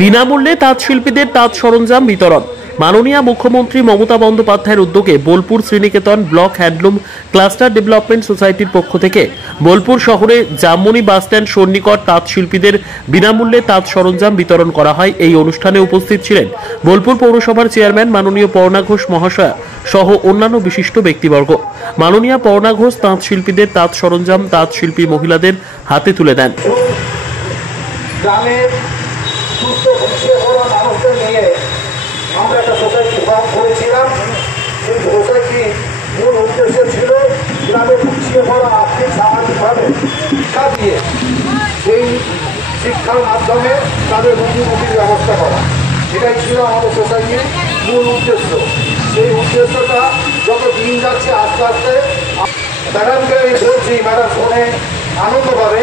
বিনামূল্যে তাঁত শিল্পীদের তাঁত সরঞ্জাম বিতরণ। মাননীয় মুখ্যমন্ত্রী মমতা বন্দ্যোপাধ্যায়ের উদ্যোগে Bolpur Sriniketan block handloom cluster development সোসাইটির পক্ষ থেকে বোলপুর শহরে জামমনি বাসস্ট্যান্ড সন্নিকট তাঁত শিল্পীদের বিনামূল্যে তাঁত সরঞ্জাম বিতরণ করা হয়। এই অনুষ্ঠানে উপস্থিত ছিলেন বোলপুর পৌরসভার চেয়ারম্যান মাননীয় পর্ণা ঘোষ মহাশয়া সহ অন্যান্য বিশিষ্ট ব্যক্তিবর্গ। মাননীয় পর্ণা ঘোষ তাঁত শিল্পীদের তাঁত সরঞ্জাম তাঁত শিল্পী মহিলাদের হাতে তুলে দেন। আমরা একটা সোসাইটি ফর্ম করেছিলাম। সেই সোসাইটির মূল উদ্দেশ্য ছিল গ্রামে পিছিয়ে পড়া আর্থিক সামাজিকভাবে শিক্ষা দিয়ে সেই শিক্ষার মাধ্যমে তাদের রুজিরুটির ব্যবস্থা করা, এটাই ছিল আমাদের সোসাইটির মূল উদ্দেশ্য। সেই উদ্দেশ্যটা যত দিন যাচ্ছে আস্তে আস্তে ম্যাডামকে আমি বলছি, ম্যাডাম শুনে আনন্দ পাবে।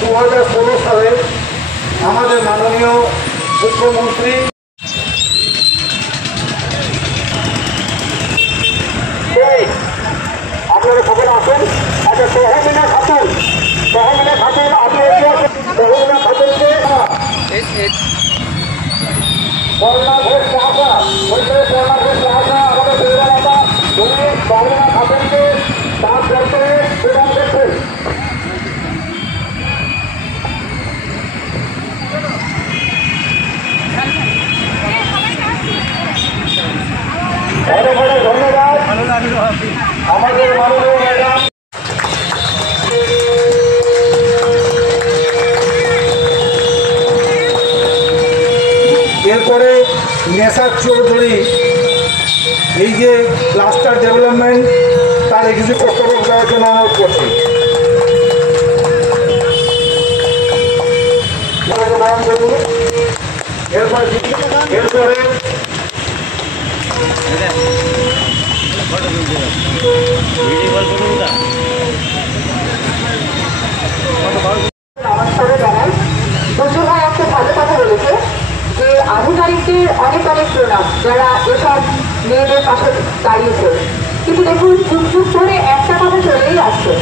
2016 সালে আমাদের মাননীয় মুখ্যমন্ত্রী আপনারা সকলে আসুন। একটা তহমিনা খাতুন, তহমিনা খাতুন, আপনি তহমিনা খাতুনকে পর্ণা ঘোষ মহাশা, ওইখানে পর্ণা ঘোষ মহাশা আমাদের পৌরমাতা, উনি তহমিনা খাতুনকে তার দপ্তরে প্রদান করছেন। অনেক অনেক ধন্যবাদ আমাদের মাননীয় ম্যাডাম। এরপরে নেশাদ চৌধুরী, এই যে ক্লাস্টার ডেভেলপমেন্ট তার এক্সিকিউটিভ বক্তব্য দেওয়ার জন্য অনুরোধ করছি। এরপরে আধিকারিকদের অনেক অনেক প্রণাম যারা এসব মেয়েদের পাশে দাঁড়িয়েছে। কিন্তু দেখুন, যুগ যুগ ধরে একটা কথা চলেই আসছে,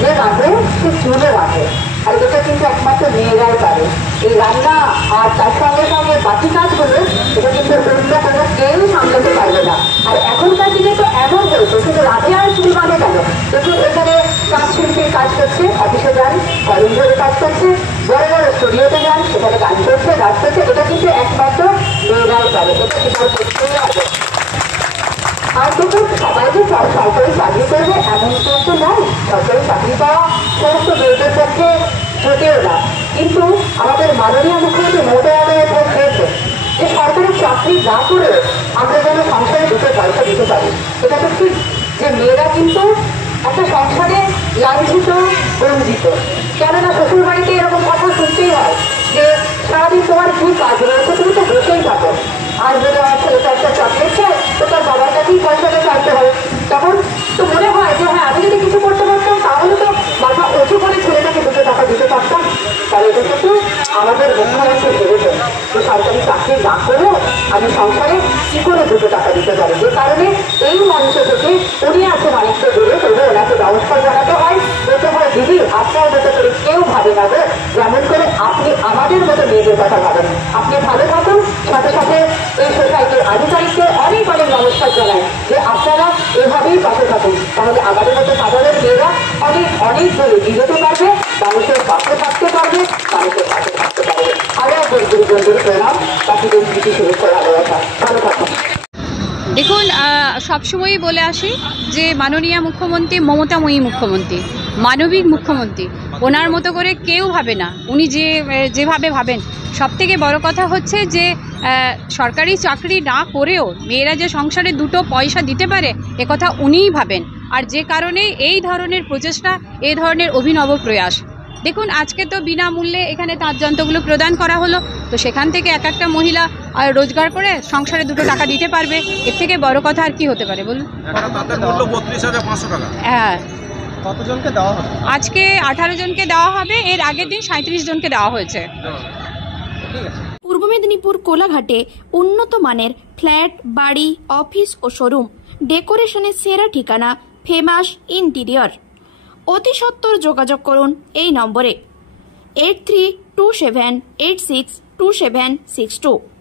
যে বাঁধে সে চুলে বাঁধে, আর এটা কিন্তু একমাত্র মেয়েরাই পারে। এই রান্না আর তার সঙ্গে সঙ্গে বাকি কাজগুলো এটা কিন্তু অন্য কোনো কেউ সামলাতে পারবে না। আর এখনকার দিনে তো এমন হয়েছে, শুধু রাধে আর চুল বাঁধে কেন, দেখুন এখানে কাজ শিল্পীর কাজ করছে, অফিসে যান কলেজ ধরে কাজ করছে, বড় বড় স্টুডিওতে যান সেখানে গান করছে নাচ করছে, এটা কিন্তু একমাত্র মেয়েরাই পারে। এটা স্বীকার করতেই হবে। আর দেখুন, সবাই যে সরকারি চাকরি করবে এমন কিন্তু নয়, সরকারি চাকরি পাওয়া সমস্ত মেয়েদের পক্ষে হতেও না। কিন্তু আমাদের মাননীয় মুখ্যমন্ত্রী মমতা বন্দ্যোপাধ্যায় চেয়েছে যে সরকারি চাকরি না করে আমরা যেন সংসারে দুটো পয়সা দিতে পারি। এটা তো ঠিক যে মেয়েরা কিন্তু একটা সংসারে লাঞ্ছিত বঞ্চিত। কেননা শ্বশুর বাড়িতে এরকম কথা শুনতেই হয় যে সারাদিন তোমার কি কাজ রয়েছে, তুমি তো বসেই থাকো। আর যদি আমার ছেলেটা একটা চাকরি চায় তো তার বাবার কাছেই পয়সাটা চাইতে হয়। তখন তো মনে হয় যে হ্যাঁ, আমি যদি কিছু করতে পারতাম তাহলে তো মাথা উঁচু করে ছেলেটাকে 2 টাকা দিতে পারতাম। তাহলে এটা কিন্তু আমাদের মুখ্যমন্ত্রী ভেবেছেন যে সরকারি চাকরি না করেও আমি সংসারে কি করে 2 টাকা দিতে পারি। যে কারণে এই মঞ্চ থেকে উনি আছে মানুষকে বলে তবু ওনাকে নমস্কার জানাতে হয়, বলতে হয় দিদি আপনার মতো করে কেউ ভাবে না গো, যেমন করে আপনি আমাদের মতো মেয়েদের কথা ভাবেন। আপনি ভালো থাকুন। সাথে সাথে এই সোসাইটির আধিকারিকদের অনেক অনেক নমস্কার জানাই যে আপনারা এভাবেই পাশে থাকুন, তাহলে আমাদের মতো সাধারণ মেয়েরা অনেক অনেক দূরে এগোতে পারবে, মানুষের পাশে থাকতে পারবে, মানুষের পাশে থাকতে পারবে। আরো একবার গুরুজনদের প্রণাম, বাকিদের স্মৃতি শুভেচ্ছা ভালোবাসা। ভালো থাকুন। দেখুন, সবসময়ই বলে আসি যে মাননীয় মুখ্যমন্ত্রী মমতাময়ী মুখ্যমন্ত্রী, মানবিক মুখ্যমন্ত্রী, ওনার মতো করে কেউ ভাবে না। উনি যেভাবে ভাবেন, সবথেকে বড় কথা হচ্ছে যে সরকারি চাকরি না করেও মেয়েরা যে সংসারে 2 পয়সা দিতে পারে একথা উনিই ভাবেন। আর যে কারণে এই ধরনের প্রচেষ্টা, এই ধরনের অভিনব প্রয়াস। দেখুন, আজকে তো বিনামূল্যে এখানে তাঁত যন্ত্রগুলো প্রদান করা হলো, তো সেখান থেকে এক একটা মহিলা রোজগার করে সংসারে 2 টাকা দিতে পারবে। এর থেকে বড় কথা আর কি হতে পারে বলুন? হ্যাঁ, কতজনকে দেওয়া হবে? আজকে 18 জনকে দেওয়া হবে, এর আগের দিন 37 জনকে দেওয়া হয়েছে। পূর্ব মেদিনীপুর কোলাঘাটে উন্নত মানের ফ্ল্যাট, বাড়ি, অফিস ও শোরুম ডেকোরেশনের সেরা ঠিকানা ফেমাস ইন্টিরিয়র। অতি সত্বর যোগাযোগ করুন এই নম্বরে 8327862762।